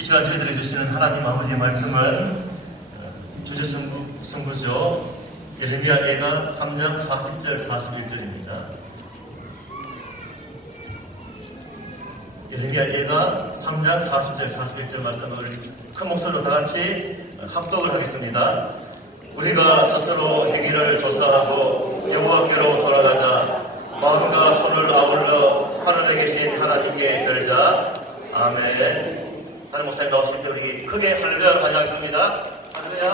이 시간 저희들이 주시는 하나님 아버지의 말씀은 주제성구죠. 예레미야 예가 3장 40절 41절입니다. 예레미야 예가 3장 40절 41절 말씀을 큰 목소리로 다 같이 합독을 하겠습니다. 우리가 스스로 행위를 조사하고 여호와께로 돌아가자. 마음과 손을 아울러 하늘에 계신 하나님께 들자. 아멘. 하늘 목사님 나오실 때 우리 크게 할렐루야로 가져가겠습니다. 할렐루야.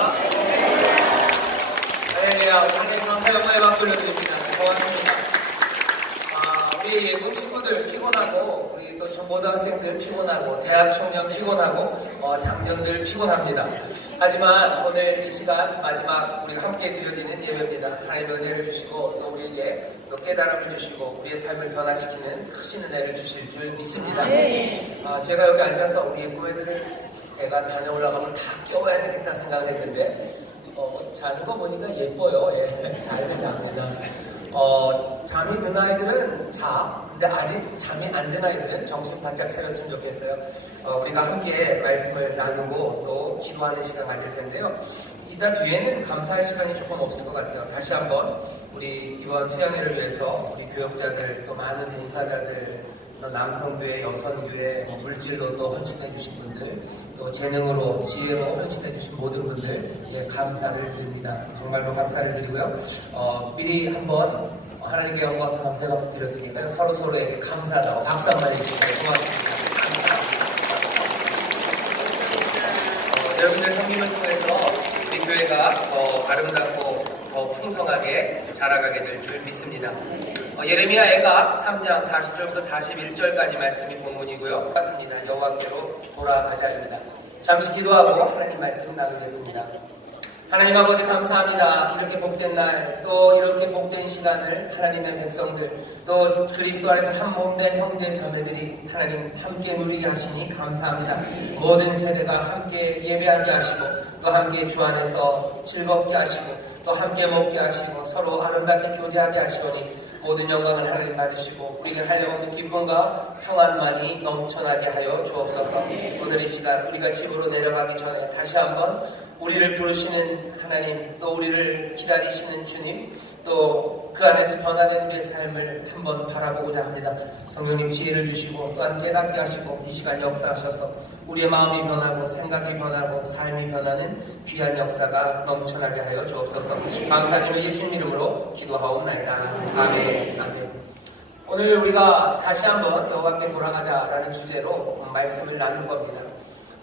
할렐루야. 하나님 감사 영광의 박수 올려드립니다. 고맙습니다. 우리 예고 친구들 피곤하고, 우리 또 중고등학생들 피곤하고, 대학 청년 피곤하고, 장년들 피곤합니다. 하지만 오늘 이 시간 마지막 우리 함께 드려지는 예배입니다. 하나님의 은혜를 주시고 또 우리에게 또 깨달음을 주시고 우리의 삶을 변화시키는 크신 은혜를 주실 줄 믿습니다. 제가 여기 앉아서 우리 예고애들을 애가 단에 올라가면 다 깨워야 되겠다 생각을 했는데 자는 거 보니까 예뻐요. 예. 잘 잡니다. 잠이 든 아이들은 자. 근데 아직 잠이 안 든 아이들은 정신 바짝 차렸으면 좋겠어요. 우리가 함께 말씀을 나누고 또 기도하는 시간 가질 텐데요. 이따 뒤에는 감사할 시간이 조금 없을 것 같아요. 다시 한번 우리 이번 수양회를 위해서 우리 교역자들 또 많은 봉사자들 또 남성교회, 여성교회, 물질로 또 헌신해 주신 분들 또 재능으로 지혜로 헌신해 주신 모든 분들 감사를 드립니다. 정말로 감사를 드리고요. 미리 한번 하나님께 영광과 감사의 박수 드렸으니까요. 서로에게 감사하다고 박수 한번 해주시면 고맙습니다. 여러분들 섬김을 통해서 우리 교회가 더 아름답고 더 풍성하게 자라가게 될 줄 믿습니다. 예레미야 예가 3장 40절부터 41절까지 말씀이 본문이고요. 맞습니다. 여호와께로 돌아가자입니다. 잠시 기도하고 하나님 말씀 나누겠습니다. 하나님 아버지 감사합니다. 이렇게 복된 날, 또 이렇게 복된 시간을 하나님의 백성들, 또 그리스도 안에서 한 몸된 형제 자매들이 하나님 함께 누리게 하시니 감사합니다. 모든 세대가 함께 예배하게 하시고 또 함께 주 안에서 즐겁게 하시고 또 함께 먹게 하시고 서로 아름답게 교제하게 하시오니 모든 영광을 하나님 받으시고 우리에게 한량없는 기쁨과 평안만이 넘쳐나게 하여 주옵소서. 오늘 이 시간 우리가 집으로 내려가기 전에 다시 한번 우리를 부르시는 하나님, 또 우리를 기다리시는 주님, 또 그 안에서 변화된 우리의 삶을 한번 바라보고자 합니다. 성령님 지혜를 주시고 또한 깨닫게 하시고 이 시간 역사하셔서 우리의 마음이 변하고 생각이 변하고 삶이 변하는 귀한 역사가 넘쳐나게 하여 주옵소서. 감사드리며 예수님 이름으로 기도하옵나이다. 아멘. 아멘. 오늘 우리가 다시 한번 여호와께 돌아가자라는 주제로 말씀을 나눌 겁니다.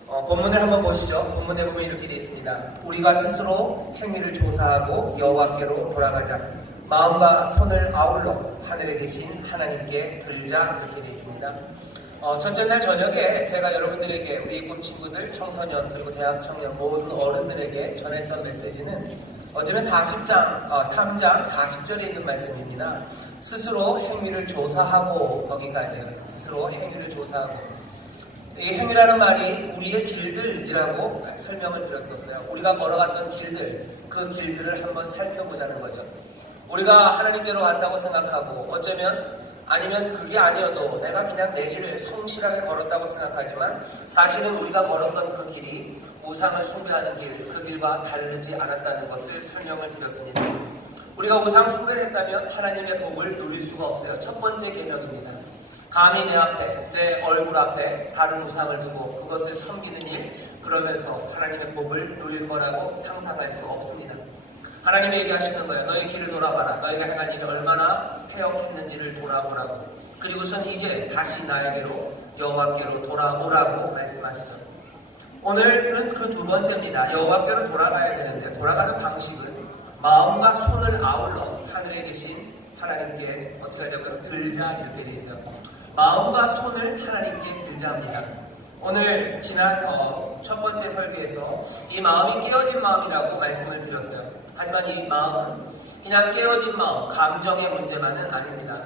본문을 한번 보시죠. 본문에 보면 이렇게 되어 있습니다. 우리가 스스로 행위를 조사하고 여호와께로 돌아가자. 마음과 손을 아울러 하늘에 계신 하나님께 들자. 이렇게 되어 있습니다. 첫째 날 저녁에 제가 여러분들에게 우리 입국 친구들, 청소년 그리고 대학 청년 모든 어른들에게 전했던 메시지는 어쩌면 3장 40절에 있는 말씀입니다. 스스로 행위를 조사하고 거기까지예요. 스스로 행위를 조사하고 이 행위라는 말이 우리의 길들이라고 설명을 드렸었어요. 우리가 걸어갔던 길들, 그 길들을 한번 살펴보자는 거죠. 우리가 하나님께로 왔다고 생각하고 어쩌면 아니면 그게 아니어도 내가 그냥 내 길을 성실하게 걸었다고 생각하지만 사실은 우리가 걸었던 그 길이 우상을 숭배하는 길, 그 길과 다르지 않았다는 것을 설명을 드렸습니다. 우리가 우상 숭배를 했다면 하나님의 복을 누릴 수가 없어요. 첫 번째 개념입니다. 감히 내 앞에, 내 얼굴 앞에 다른 우상을 두고 그것을 섬기는 일, 그러면서 하나님의 복을 누릴 거라고 상상할 수 없습니다. 하나님이 얘기하시는 거예요. 너의 길을 돌아봐라. 너희가 행한 일이 얼마나 해역했는지를 돌아보라고. 그리고선 이제 다시 나에게로 여호와께로 돌아오라고 말씀하시죠. 오늘은 그 두 번째입니다. 여호와께로 돌아가야 되는데 돌아가는 방식은 마음과 손을 아울러 하늘에 계신 하나님께 어떻게 하자고요? 들자 이렇게 되어 있어요. 마음과 손을 하나님께 들자 합니다. 오늘 지난 첫 번째 설교에서 이 마음이 깨어진 마음이라고 말씀을 드렸어요. 하지만 이 마음은 그냥 깨어진 마음, 감정의 문제만은 아닙니다.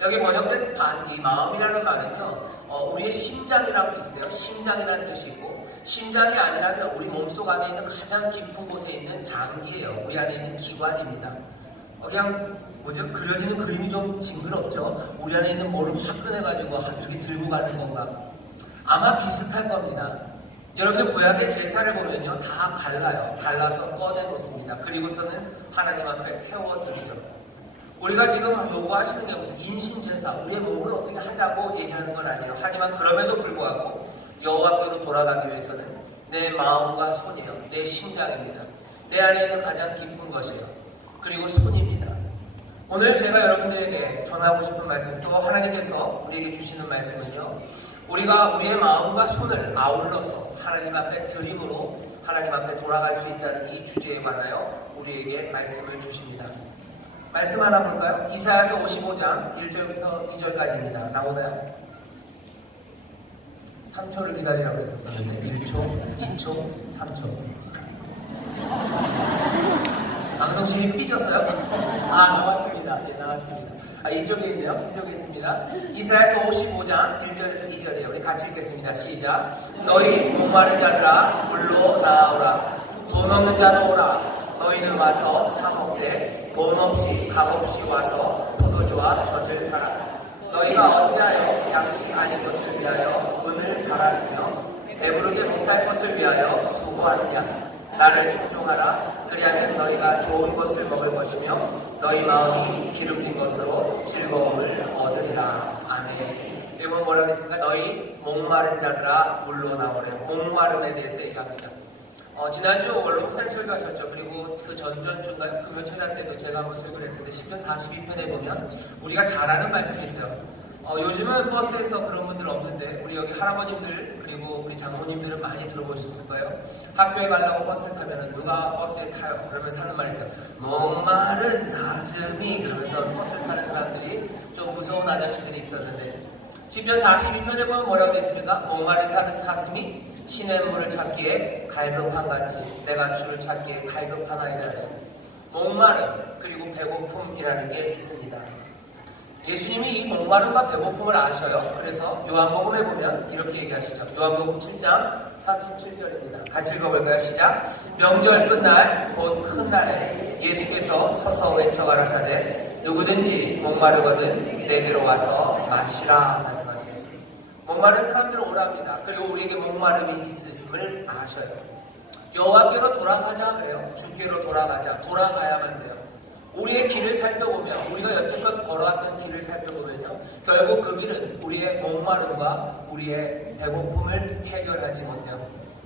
여기 번역된 이 마음이라는 말은요, 우리의 심장이랑 비슷해요. 심장이라는 뜻이 있고, 심장이 아니라면 우리 몸속 안에 있는 가장 깊은 곳에 있는 장기예요. 우리 안에 있는 기관입니다. 그냥 그려지는 그림이 좀 징그럽죠. 우리 안에 있는 뭐를 화끈해가지고 한쪽에 들고 가는 건가. 아마 비슷할 겁니다. 여러분들 구약의 제사를 보면요, 다 갈라요. 갈라서 꺼내놓습니다. 그리고서는 하나님 앞에 태워드리죠. 우리가 지금 요구하시는 게 무슨 인신제사, 우리의 몸을 어떻게 하자고 얘기하는 건 아니에요. 하지만 그럼에도 불구하고 여호와께로 돌아가기 위해서는 내 마음과 손이요, 내 심장입니다. 내 안에 있는 가장 기쁜 것이에요. 그리고 손입니다. 오늘 제가 여러분들에게 전하고 싶은 말씀, 또 하나님께서 우리에게 주시는 말씀은요, 우리가 우리의 마음과 손을 아울러서 하나님 앞에 드림으로 하나님 앞에 돌아갈 수 있다는 이 주제에 관하여 우리에게 말씀을 주십니다. 말씀 하나 볼까요? 이사야서 55장 1절부터 2절까지입니다. 나오나요? 3초를 기다리라고 했었는데 1초, 2초, 3초. 방송심이 삐졌어요? 나왔습니다. 네, 나왔습니다. 이쪽에 있네요. 이쪽에 있습니다. 이사야서 55장 1절에서 2절이에요. 우리 같이 읽겠습니다. 시작. 너희 목마른 자들아 물로 나아오라. 돈 없는 자는 오라. 너희는 와서 사 먹되 돈 없이 값 없이 와서 포도주와 젖을 사라. 너희가 어찌하여 양식 아닌 것을 위하여 은을 달아주며 배부르게 못할 것을 위하여 수고하느냐. 나를 충동하라. 그리하면 너희가 좋은 것을 먹을 것이며 너희 마음이 기름진 것으로 즐거움을 얻으리라. 아멘. 이번 뭐라고 했습니까? 너희 목마른 자들아 물로 나오래. 목마름에 대해서 얘기합니다. 지난주 원로 설교 하셨죠. 그리고 그 전전주인가요? 금요철야 때도 제가 한번 설교를 했는데 10편 42편에 보면 우리가 잘 아는 말씀이 있어요. 요즘은 버스에서 그런 분들 없는데 우리 여기 할아버님들 그리고 우리 장모님들은 많이 들어보셨을 거예요. 학교에 가려고 버스를 타면 누가 버스에 타요? 그러면서 하는 말이 있어요. 목마른 사슴이 하면서 버스를 타는 사람들이 좀 무서운 아저씨들이 있었는데 10편 42편에 보면 뭐라고 되어 있습니까? 목마른 사슴이 신의 물을 찾기에 갈급한같이 내가 주를 찾기에 갈급하나이다. 목마름 그리고 배고픔이라는 게 있습니다. 예수님이 이 목마름과 배고픔을 아셔요. 그래서 요한복음에 보면 이렇게 얘기하시죠. 요한복음 7장 37절입니다. 같이 읽어볼까요? 시작. 명절 끝날 곧 큰 날에 예수께서 서서 외쳐가라사대 누구든지 목마르거든 내게로 와서 마시라 말씀하세요. 목마른 사람들은 오랍니다. 그리고 우리에게 목마름이 있음을 아셔요. 여호와께로 돌아가자 그래요. 주께로 돌아가야만 돼요. 우리의 길을 살펴보면 우리가 여태껏 걸어왔던 길을 살펴보면요, 결국 그 길은 우리의 목마름과 우리의 배고픔을 해결하지 못해요.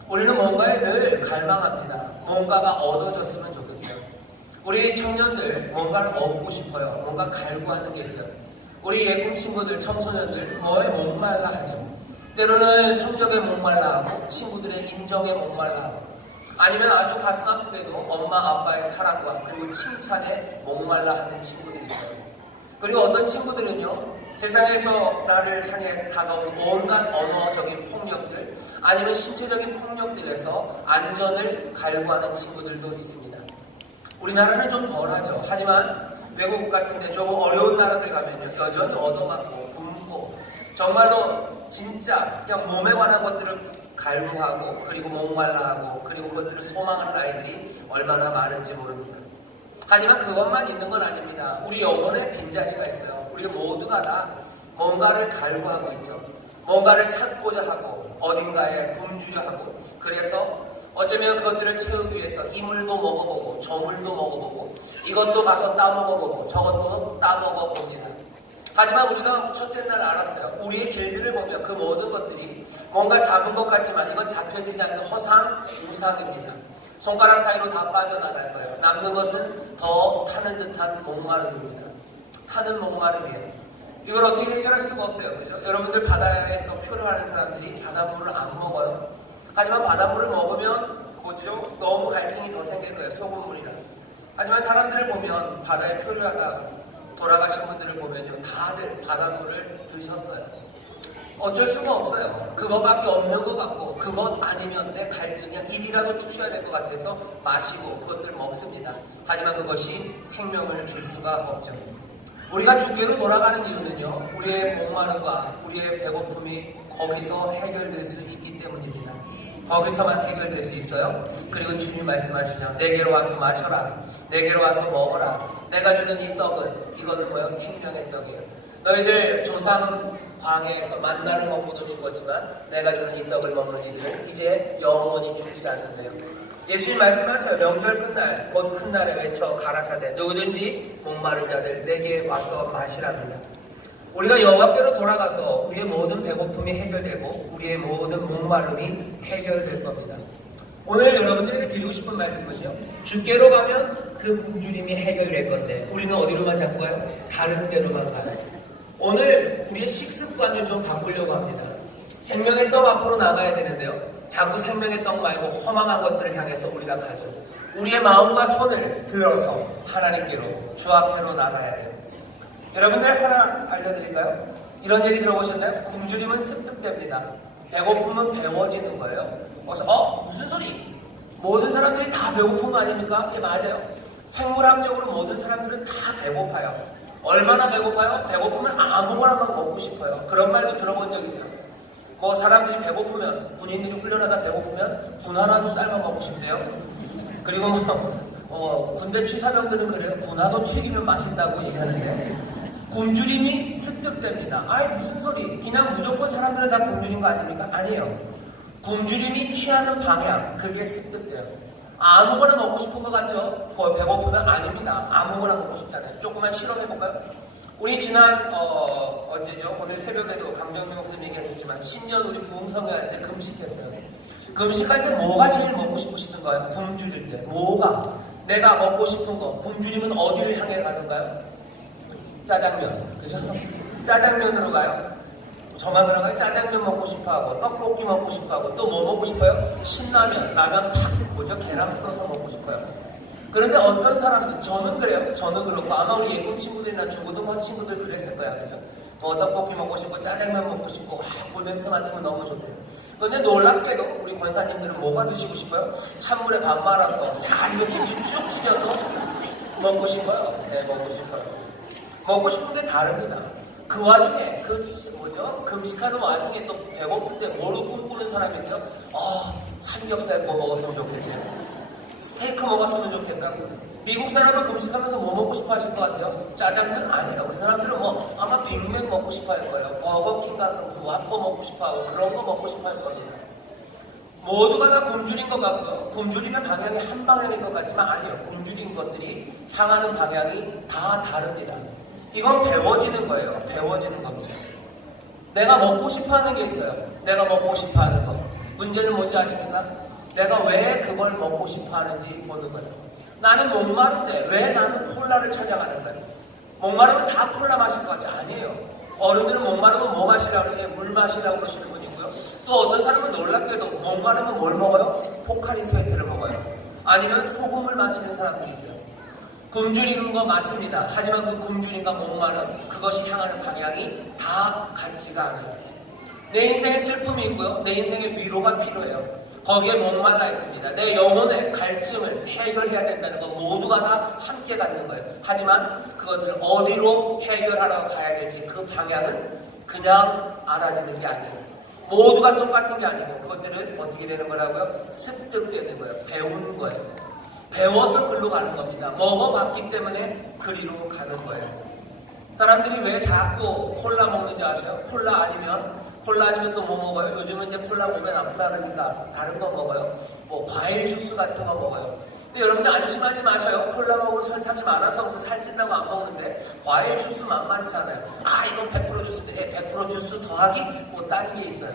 우리는 뭔가에 늘 갈망합니다. 뭔가가 얻어졌으면 좋겠어요. 우리 청년들 뭔가를 얻고 싶어요. 뭔가 갈구하는 게 있어요. 우리 예쁜 친구들, 청소년들 뭐에 목말라 하죠. 때로는 성적에 목말라 하고 친구들의 인정에 목말라 하고 아니면 아주 가슴 아프게도 엄마 아빠의 사랑과 그리고 칭찬에 목말라 하는 친구들이 있어요. 그리고 어떤 친구들은요, 세상에서 나를 향해 다가온 온갖 언어적인 폭력들 아니면 신체적인 폭력들에서 안전을 갈구하는 친구들도 있습니다. 우리나라는 좀 덜하죠. 하지만 외국 같은데 조금 어려운 나라들 가면요, 여전히 얻어맞고 굶고 정말로 진짜 그냥 몸에 관한 것들을 갈구하고 그리고 목말라하고 그리고 그것들을 소망하는 아이들이 얼마나 많은지 모릅니다. 하지만 그것만 있는 건 아닙니다. 우리 영혼에 빈자리가 있어요. 우리 모두가 다 뭔가를 갈구하고 있죠. 뭔가를 찾고자 하고 어딘가에 굶주려 하고 그래서 어쩌면 그것들을 채우기 위해서 이 물도 먹어보고 저 물도 먹어보고 이것도 가서 따먹어보고 저것도 따먹어봅니다. 하지만 우리가 첫째 날 알았어요. 우리의 길들을 보면 그 모든 것들이 뭔가 작은 것 같지만 이건 잡혀지지 않는 허상, 우상입니다. 손가락 사이로 다 빠져나갈 거예요. 남는 것은 더 타는 듯한 목마름입니다. 타는 목마름이에요. 이걸 어떻게 해결할 수가 없어요. 그죠? 여러분들 바다에서 표류하는 사람들이 바닷물을 안 먹어요. 하지만 바닷물을 먹으면 뭐죠? 너무 갈증이 더 생길 거예요. 소금물이라. 하지만 사람들을 보면 바다에 표류하다 돌아가신 분들을 보면요, 다들 바닷물을 드셨어요. 어쩔 수가 없어요. 그거밖에 없는 것 같고 그것 아니면 내 갈증이 입이라도 추셔야 될 것 같아서 마시고 그것들 먹습니다. 하지만 그것이 생명을 줄 수가 없죠. 우리가 주께로 돌아가는 이유는요, 우리의 목마름과 우리의 배고픔이 거기서 해결될 수 있기 때문입니다. 거기서만 해결될 수 있어요. 그리고 주님 말씀하시죠. 내게로 와서 마셔라. 내게로 와서 먹어라. 내가 주는 이 떡은 이거는 뭐예요? 생명의 떡이에요. 너희들 조상 광야에서 만나를 먹고도 죽었지만 내가 주는 이 떡을 먹는 이들은 이제 영원히 죽지 않는데요. 예수님 말씀하세요. 명절 끝날 곧 큰 날에 외쳐 가라사대 누구든지 목마른 자들 내게 와서 마시랍니다. 우리가 여호와께로 돌아가서 우리의 모든 배고픔이 해결되고 우리의 모든 목마름이 해결될 겁니다. 오늘 여러분들에게 드리고 싶은 말씀은요, 주께로 가면 그 굶주림이 해결될 건데 우리는 어디로만 자꾸 가요? 다른 데로만 가요. 오늘 우리의 식습관을 좀 바꾸려고 합니다. 생명의 떡 앞으로 나가야 되는데요, 자꾸 생명의 떡 말고 허망한 것들을 향해서 우리가 가죠. 우리의 마음과 손을 들어서 하나님께로, 주 앞으로 나가야 돼요. 여러분들 하나 알려드릴까요? 이런 얘기 들어보셨나요? 굶주림은 습득됩니다. 배고픔은 배워지는 거예요. 그래서 무슨 소리? 모든 사람들이 다 배고픈 거 아닙니까? 예, 맞아요. 생물학적으로 모든 사람들은 다 배고파요. 얼마나 배고파요? 배고프면 아무거나 막 먹고 싶어요. 그런 말도 들어본 적 있어요. 뭐 사람들이 배고프면, 군인들이 훈련하다 배고프면 군 하나도 삶아 먹고 싶대요. 그리고 군대 취사병들은 그래요. 군 하나도 튀기면 맛있다고 얘기하는데요. 굶주림이 습득됩니다. 아이 무슨 소리? 그냥 무조건 사람들은 다 굶주린 거 아닙니까? 아니에요. 굶주림이 취하는 방향, 그게 습득돼요. 아무거나 먹고 싶은 것 같죠? 배고프면 아닙니다. 아무거나 먹고 싶잖아요. 조금만 실험해볼까요? 우리 지난 언제죠? 오늘 새벽에도 강정민 목사님 얘기하셨지만 신년 우리 부흥성회 할 때 금식했어요. 금식할 때 뭐가 제일 먹고 싶으시던가요? 굶주릴 때 뭐가? 내가 먹고 싶은 거, 굶주림은 어디를 향해 가는가요? 짜장면, 그죠? 짜장면으로 가요. 저만 그런가요? 짜장면 먹고 싶어하고 떡볶이 먹고 싶어하고 또 뭐 먹고 싶어요? 신라면, 라면 탁 계란 풀어서 먹고 싶어요. 그런데 어떤 사람들, 저는 그래요. 저는 그렇고 아마 우리 예금 친구들이나 중고등부 친구들 그랬을 거야, 그죠? 떡볶이 먹고 싶고 짜장면 먹고 싶고 고냄새 맡으면 너무 좋대요. 그런데 놀랍게도 우리 권사님들은 뭐가 드시고 싶어요? 찬물에 밥 말아서 잘 이거 김치 쭉 찢어서 먹고 싶어요. 네, 먹고 싶어요. 먹고 싶은 게 다릅니다. 그 와중에 금식하는 와중에 또 배고플 때 뭐로 꿈꾸는 사람이 있어요? 삼겹살 뭐 먹었으면 좋겠네요. 스테이크 먹었으면 좋겠다고. 미국 사람은 금식하면서 뭐 먹고 싶어 하실 것 같아요? 짜장면? 아니에요. 그 사람들은 아마 빅맥 먹고 싶어 할 거예요. 버거킹 가서 무슨 와퍼 먹고 싶어 하고 그런 거 먹고 싶어 할 겁니다. 모두가 다 굶주린 것 같고요. 굶주리는 방향이 한 방향인 것 같지만 아니에요. 굶주린 것들이 향하는 방향이 다 다릅니다. 이건 배워지는 거예요. 배워지는 겁니다. 내가 먹고 싶어 하는 게 있어요. 내가 먹고 싶어 하는 거. 문제는 뭔지 아십니까? 내가 왜 그걸 먹고 싶어 하는지 보는 거예요. 나는 목마른데 왜 나는 콜라를 찾아가는 거예요? 목마르면 다 콜라 마실 것 같지? 아니에요. 어른들은 목마르면 뭐 마시라고 그래요? 물 마시라고 그러시는 분이고요. 또 어떤 사람은 놀랍게도 목마르면 뭘 먹어요? 포카리 스웨트를 먹어요. 아니면 소금을 마시는 사람들이 있어요. 굶주리는 거 맞습니다. 하지만 그 굶주림과 목마름, 그것이 향하는 방향이 다 같지가 않아요. 내 인생에 슬픔이 있고요. 내 인생에 위로가 필요해요. 거기에 목말라 있습니다. 내 영혼의 갈증을 해결해야 된다는 거 모두가 다 함께 갖는 거예요. 하지만 그것을 어디로 해결하러 가야 될지 그 방향은 그냥 알아주는 게 아니에요. 모두가 똑같은 게 아니고 그것들은 어떻게 되는 거라고요? 습득되는 거예요. 배우는 거예요. 배워서 글로 가는 겁니다. 먹어봤기 때문에 그리로 가는 거예요. 사람들이 왜 자꾸 콜라 먹는지 아세요? 콜라 아니면 또 뭐 먹어요? 요즘은 이제 콜라 먹으면 아프다니까 다른 거 먹어요. 과일 주스 같은 거 먹어요. 근데 여러분들 안심하지 마셔요. 콜라 먹으면 설탕이 많아서 무슨 살찐다고 안 먹는데 과일 주스 만만치 않아요. 이건 100% 주스인데 100% 주스 더하기 딴 게 있어요.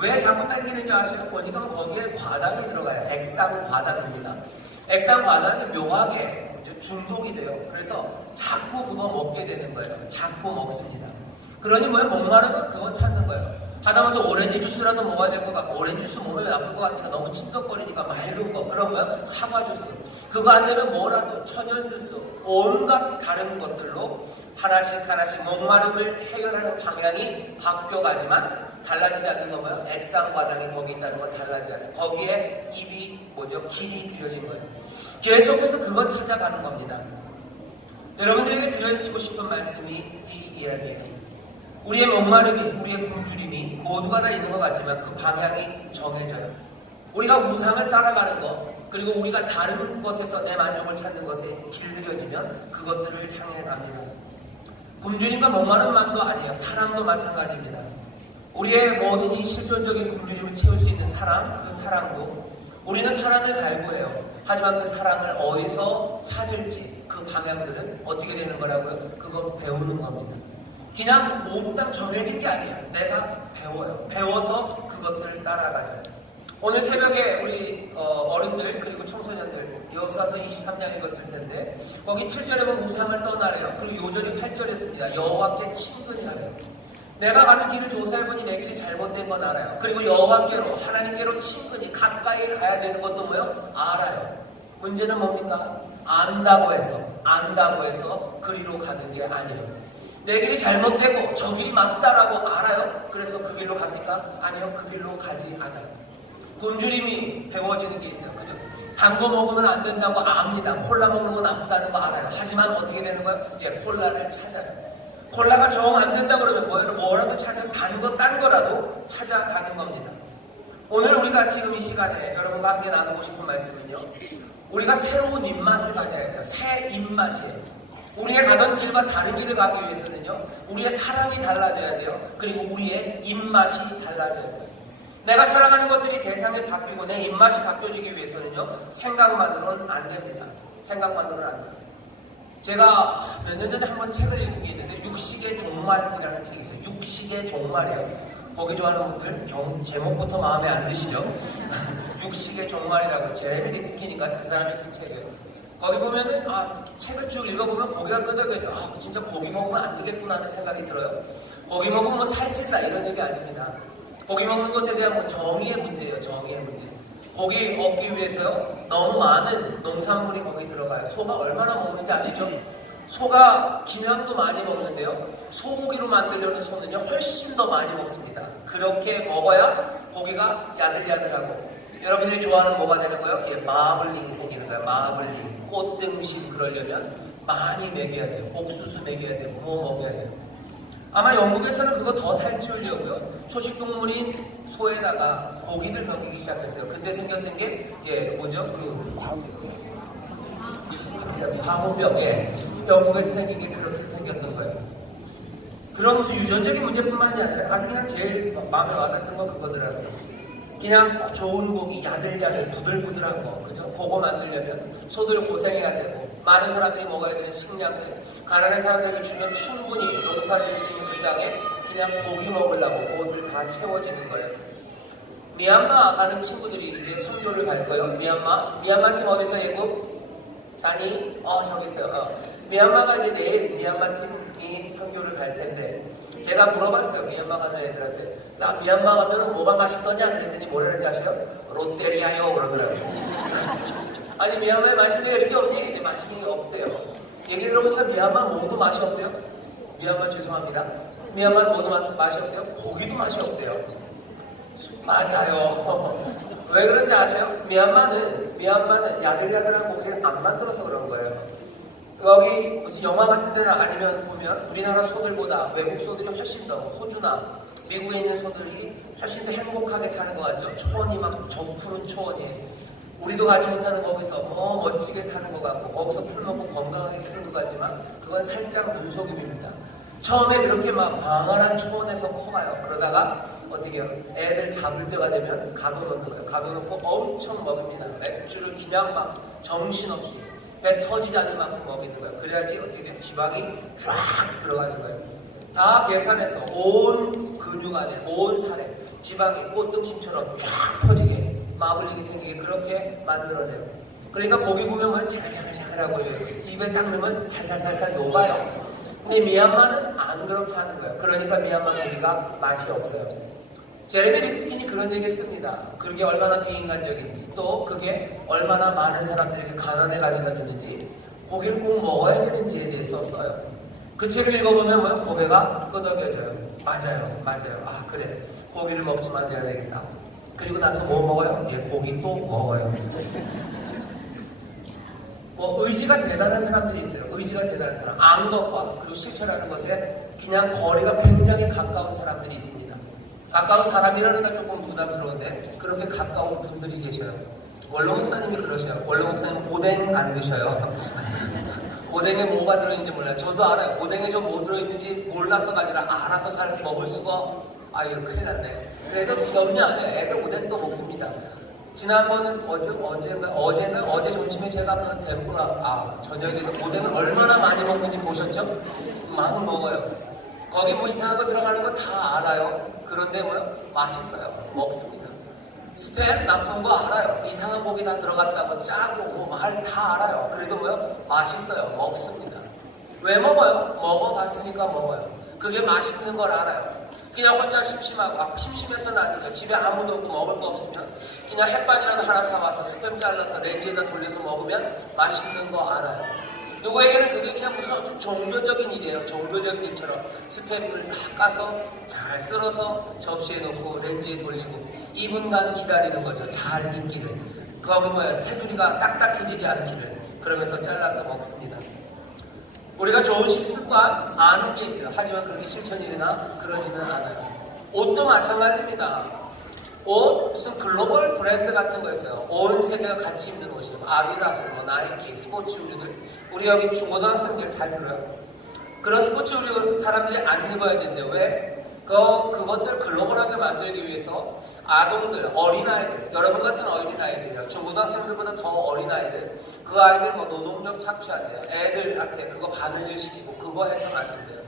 왜 자꾸 당기는지 아시죠? 보니까 거기에 과당이 들어가요. 액상과당입니다. 액상과당이 묘하게 중독이 돼요. 그래서 자꾸 그거 먹게 되는 거예요. 자꾸 먹습니다. 그러니 목마르면 그거 찾는 거예요. 하다못해 오렌지 주스라도 먹어야 될 것 같고 오렌지 주스 먹으면 나쁠 것 같으니까 너무 찐덕거리니까 맑은 거 그런 거요. 사과 주스. 그거 안 되면 뭐라도 천연 주스. 온갖 다른 것들로 하나씩 목마름을 해결하는 방향이 바뀌어가지만 달라지지 않는 건 뭐예요? 액상과당이 거기 있다는 건 달라지지 않아요. 거기에 길이 들여진 거예요. 계속해서 그걸 찾아가는 겁니다. 여러분들에게 들려주고 싶은 말씀이 이 이야기예요. 우리의 목마름이, 우리의 굶주림이 모두가 다 있는 것 같지만 그 방향이 정해져요. 우리가 우상을 따라가는 것, 그리고 우리가 다른 것에서 내 만족을 찾는 것에 길들여지면 그것들을 향해 갑니다. 굶주림과 목마른 마음도 아니에요. 사랑도 마찬가지입니다. 우리의 모든 이 실존적인 굶주림을 채울 수 있는 사랑, 그 사랑도 우리는 사랑을 갈구해요. 하지만 그 사랑을 어디서 찾을지 그 방향들은 어떻게 되는 거라고요? 그건 배우는 겁니다. 그냥 몽땅 정해진 게 아니에요. 내가 배워요. 배워서 그것들을 따라가죠. 오늘 새벽에 우리 어른들 그리고 청소년들 여호수아서 23장 읽었을 텐데 거기 7절에 보면 우상을 떠나래요. 그리고 요절이 8절에 씁니다. 여호와께 친근히 하며 내가 가는 길을 조사해보니 내 길이 잘못된 건 알아요. 그리고 여호와께로 하나님께로 친근히 가까이 가야 되는 것도 뭐예요? 알아요. 문제는 뭡니까? 안다고 해서 그리로 가는 게 아니에요. 내 길이 잘못되고 저 길이 맞다라고 알아요. 그래서 그 길로 갑니까? 아니요. 그 길로 가지 않아요. 굶주림이 배워지는 게 있어요. 그죠? 단 거 먹으면 안 된다고 압니다. 콜라 먹는 건 나쁘다는 거 알아요. 하지만 어떻게 되는 거예요? 콜라를 찾아요. 콜라가 정 안 된다 그러면 뭐라도 단 거, 딴 거라도 찾아가는 겁니다. 오늘 우리가 지금 이 시간에 여러분과 함께 나누고 싶은 말씀은요. 우리가 새로운 입맛을 가져야 돼요. 새 입맛이에요. 우리의 가던 길과 다른 길을 가기 위해서는요. 우리의 사랑이 달라져야 돼요. 그리고 우리의 입맛이 달라져야 돼요. 내가 사랑하는 것들이 대상이 바뀌고 내 입맛이 바뀌어지기 위해서는요. 생각만으로는 안 됩니다. 생각만으로는 안 돼요. 제가 몇 년 전에 한번 책을 읽은 게 있는데 육식의 종말이라는 책이 있어요. 육식의 종말이에요. 보기 좋아하는 분들 제목부터 마음에 안 드시죠? 육식의 종말이라고 제레미 리프킨인가 그 사람이 쓴 책이에요. 거기 보면은 책을 쭉 읽어보면 고기가 끄덕여져. 진짜 고기 먹으면 안 되겠구나 하는 생각이 들어요. 고기 먹으면 뭐 살찐다 이런 얘기 아닙니다. 고기 먹는 것에 대한 뭐 정의의 문제예요. 정의의 문제. 고기 얻기 위해서요. 너무 많은 농산물이 거기 들어가요. 소가 얼마나 먹는지 아시죠? 소가 기량도 많이 먹는데요. 소고기로 만들려는 소는요. 훨씬 더 많이 먹습니다. 그렇게 먹어야 고기가 야들야들하고 여러분들이 좋아하는 뭐가 되는 거예요? 마블링이 생기는 거예요. 마블링. 꽃등심 그러려면 많이 먹여야 돼요. 옥수수 먹여야 돼요. 뭐 먹여야 돼요. 아마 영국에서는 그거 더 살찌우려고요. 초식동물인 소에다가 고기를 먹이기 시작했어요. 근데 생겼던 게 뭐죠? 광우병에 영국에서 생긴 게 그렇게 생겼던 거예요. 그런 무슨 유전적인 문제뿐만이 아니라 아주 그냥 제일 마음에 와닿던 건 그거더라고요. 그냥 좋은 고기, 야들야들, 부들부들한 거, 그죠? 그거 만들려면 소들 고생해야 되고, 많은 사람들이 먹어야 되는 식량들, 가난한 사람들에게 주면 충분히 농사질 수 있는 그 땅에 그냥 고기 먹으려고 그것들 다 채워지는 거예요. 미얀마 가는 친구들이 이제 선교를 갈 거예요. 미얀마 팀 어디서 예고? 자니? 저기 있어요. 미얀마가 이제 내일 미얀마 팀이 선교를 갈 텐데, 제가 물어봤어요. 미얀마 가는 애들한테. 나 미얀마 가면 뭐가 맛있더냐? 그랬더니 뭐라는지 아세요? 롯데리아요. 그러더라고요. 아니, 미얀마에 맛있는 게 이렇게 없니? 맛있는 게 없대요. 얘기 들어보니까 미얀마 모두 맛이 없대요. 미얀마 죄송합니다. 미얀마 모두 맛이 없대요. 고기도 맛이 없대요. 맞아요. 왜 그런지 아세요? 미얀마는 야들야들한 고기를 안 만들어서 그런 거예요. 여기 무슨 영화 같은 데나 아니면 보면 우리나라 소들보다 외국 소들이 훨씬 더 호주나 미국에 있는 소들이 훨씬 더 행복하게 사는 것 같죠? 초원이 막 정푸른 초원이 우리도 가지 못하는 거기서 멋지게 사는 것 같고 거기서 풀 먹고 건강하게 크는 것 같지만 그건 살짝 눈속임입니다. 처음에 그렇게 막 광활한 초원에서 커가요. 그러다가 어떻게 해요? 애들 잡을 때가 되면 가둬놓는 거예요. 가둬놓고 엄청 먹습니다. 맥주를 그냥 막 정신없이 배 터지지 않을 만큼 먹이는 거예요. 그래야지 어떻게 돼요? 지방이 쫙 들어가는 거예요. 다 계산해서 온 근육 안에 온 살에 지방이 꽃등심처럼 쫙 퍼지게 마블링이 생기게 그렇게 만들어내요. 그러니까 고기 보면 뭐 자글자글하고 입에 딱 넣으면 살살살살 녹아요. 근데 미얀마는 안 그렇게 하는 거예요. 그러니까 미얀마 고기가 맛이 없어요. 제레미 리프킨이 그런 얘기 했습니다. 그게 얼마나 비인간적인지 또 그게 얼마나 많은 사람들에게 가난을 가져다 주는지 고기를 꼭 먹어야 되는지에 대해서 써요. 그 책을 읽어보면 뭐요? 고개가 끄덕여져요. 맞아요. 그래. 고기를 먹지 말아야 되겠다. 그리고 나서 뭐 먹어요? 고기 또 먹어요. 의지가 대단한 사람들이 있어요. 의지가 대단한 사람. 아는 것과 그리고 실천하는 것에 그냥 거리가 굉장히 가까운 사람들이 있습니다. 가까운 사람이라는 건 조금 부담스러운데 그렇게 가까운 분들이 계셔요. 원로 목사님이 그러셔요. 원로 목사님 오뎅 안 드셔요. 오뎅에 뭐가 들어있는지 몰라요. 저도 알아요. 오뎅에 좀 뭐 들어있는지 몰라서가 아니라 알아서 잘 먹을 수가, 아유, 큰일 났네. 그래도 염려 안 해요. 애들 오뎅도 먹습니다. 지난번은 어제 점심에 제가 그 덴푸라, 저녁에서 오뎅을 얼마나 많이 먹는지 보셨죠? 막 먹어요. 거기 뭐 이상한 거 들어가는 거 다 알아요. 그런데 뭐요? 맛있어요. 먹습니다. 스팸 나쁜 거 알아요. 이상한 고기 다 들어갔다고 짜고 뭐 말 다 알아요. 그래도 뭐요? 맛있어요. 먹습니다. 왜 먹어요? 먹어봤으니까 먹어요. 그게 맛있는 걸 알아요. 그냥 혼자 심심하고, 심심해서는 아니죠. 집에 아무도 없고 먹을 거 없으면 그냥 햇반이라도 하나 사와서 스팸 잘라서 렌즈에다 돌려서 먹으면 맛있는 거 알아요. 누구에게는 그게 그냥 무슨 종교적인 일이에요. 종교적인 일처럼 스팸을 다 까서 잘 썰어서 접시에 놓고 렌즈에 돌리고 2분간 기다리는 거죠. 잘 익기를. 그거 뭐예요? 테두리가 딱딱해지지 않기를. 그러면서 잘라서 먹습니다. 우리가 좋은 식습관 아는 게 있어요. 하지만 그렇게 실천이 되나 그러지는 않아요. 옷도 마찬가지입니다. 옷 무슨 글로벌 브랜드 같은 거 있어요. 온 세계가 같이 입는 옷이에요. 아디다스, 뭐 나이키, 스포츠 우류들. 우리 여기 중고등학생들 잘 들어요. 그런 스포츠 우류 사람들이 안 입어야 되는데 왜? 그것들 글로벌하게 만들기 위해서 아동들, 어린아이들, 여러분 같은 어린아이들이요. 중고등학생들보다 더 어린아이들. 그 아이들 뭐 노동력 착취한대요. 애들한테 그거 바느질 시키고 그거 해서는 안 된대요.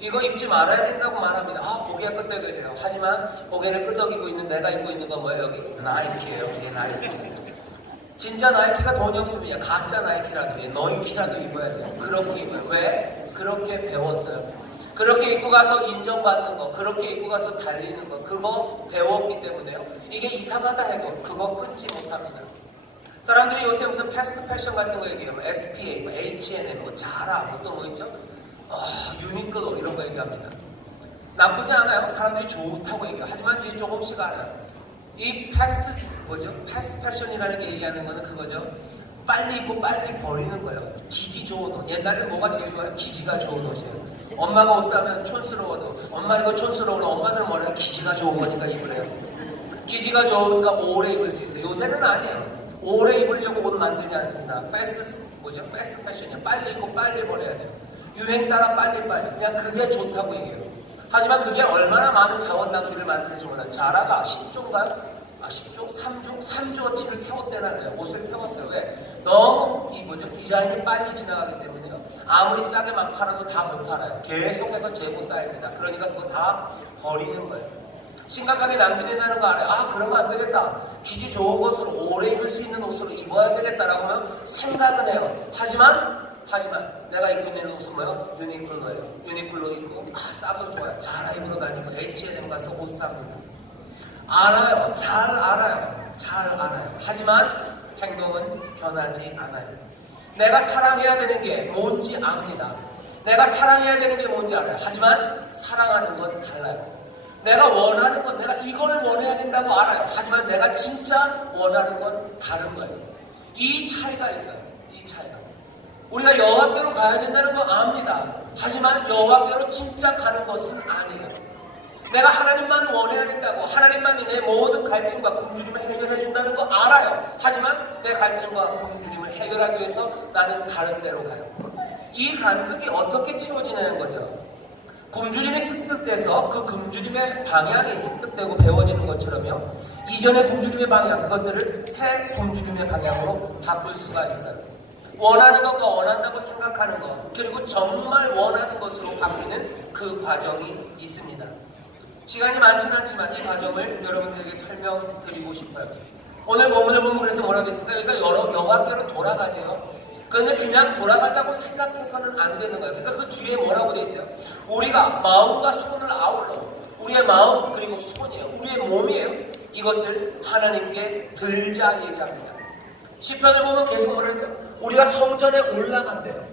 이거 입지 말아야 된다고 말합니다. 고개가 끄덕이래요. 하지만 고개를 끄덕이고 있는 내가 입고 있는 건 뭐예요? 여기 나이키예요. 이게 나이키. 진짜 나이키가 돈이 없으면 가짜 나이키라도 너이키라도 입어야 돼요. 그렇게 입어요. 왜? 그렇게 배웠어요. 그렇게 입고 가서 인정받는 거, 그렇게 입고 가서 달리는 거, 그거 배웠기 때문에요. 이게 이상하다 해도 그거 끊지 못합니다. 사람들이 요새 무슨 패스트 패션 같은 거 얘기해요. 뭐 SPA, 뭐 H&M, 뭐 자라, 또 뭐 있죠? 유니클로 이런 거 얘기합니다. 나쁘지 않아요. 사람들이 좋다고 얘기해요. 하지만 이제 조금씩 알아요. 이 패스트 패션이라는 게 얘기하는 거는 그거죠. 빨리 입고 빨리 버리는 거예요. 기지 좋은 옷. 옛날에 뭐가 제일 좋아요? 기지가 좋은 옷이에요. 엄마가 옷 사면 촌스러워도 엄마 이거 촌스러워도 엄마들은 뭐래요? 기지가 좋은 거니까 입으래요. 기지가 좋으니까 오래 입을 수 있어요. 요새는 아니에요. 오래 입으려고 옷 만들지 않습니다. 패스트 패션이야. 빨리 입고 빨리 버려야 돼요. 유행 따라 빨리 그냥 그게 좋다고 얘기해요. 하지만 그게 얼마나 많은 자원 낭비를 만드는지 몰라요. 자라가 10조인가요? 10조? 3조어치를 태웠대라는 옷을 태웠어요. 왜? 너무 디자인이 빨리 지나가기 때문에요. 아무리 싸게 막 팔아도 다 못 팔아요. 계속해서 재고 쌓입니다. 그러니까 그거 다 버리는 거예요. 심각하게 낭비된다는 거 알아요. 그러면 안 되겠다. 기지 좋은 것으로 오래 입을 수 있는 옷으로 입어야 되겠다라고 하면 생각은 해요. 하지만 내가 입고 있는 옷은 뭐예요? 유니클로예요. 유니클로 입고 싸서 좋아요. 자라 입으러 다니고 H&M 가서 옷 삽니다. 알아요. 잘 알아요. 하지만 행동은 변하지 않아요. 내가 사랑해야 되는 게 뭔지 압니다. 내가 사랑해야 되는 게 뭔지 알아요. 하지만 사랑하는 건 달라요. 내가 원하는 건 내가 이걸 원해야 된다고 알아요. 하지만 내가 진짜 원하는 건 다른 거예요. 이 차이가 있어요. 이 차이가. 우리가 여호와께로 가야 된다는 거 압니다. 하지만 여호와께로 진짜 가는 것은 아니에요. 내가 하나님만 원해야 된다고, 하나님만이 내 모든 갈증과 굶주림을 해결해 준다는 거 알아요. 하지만 내 갈증과 굶주림을 해결하기 위해서 나는 다른 데로 가요. 이 간극이 어떻게 채워지냐는 거죠. 굶주림이 습득돼서 그 굶주림의 방향이 습득되고 배워지는 것처럼요. 이전의 굶주림의 방향, 그것들을 새 굶주림의 방향으로 바꿀 수가 있어요. 원하는 것과 원한다고 생각하는 것, 그리고 정말 원하는 것으로 바뀌는 그 과정이 있습니다. 시간이 많지는 않지만 이 과정을 여러분들에게 설명드리고 싶어요. 오늘 본문을 보면 그래서 뭐라고 했습니까? 그러니까 여호와께로 돌아가세요. 그런데 그냥 돌아가자고 생각해서는 안 되는 거예요. 그러니까 그 뒤에 뭐라고 되어 있어요? 우리가 마음과 손을 아울러, 우리의 마음 그리고 손이에요. 우리의 몸이에요. 이것을 하나님께 들자 얘기합니다. 시편을 보면 계속 뭐라 했어요? 우리가 성전에 올라간대요.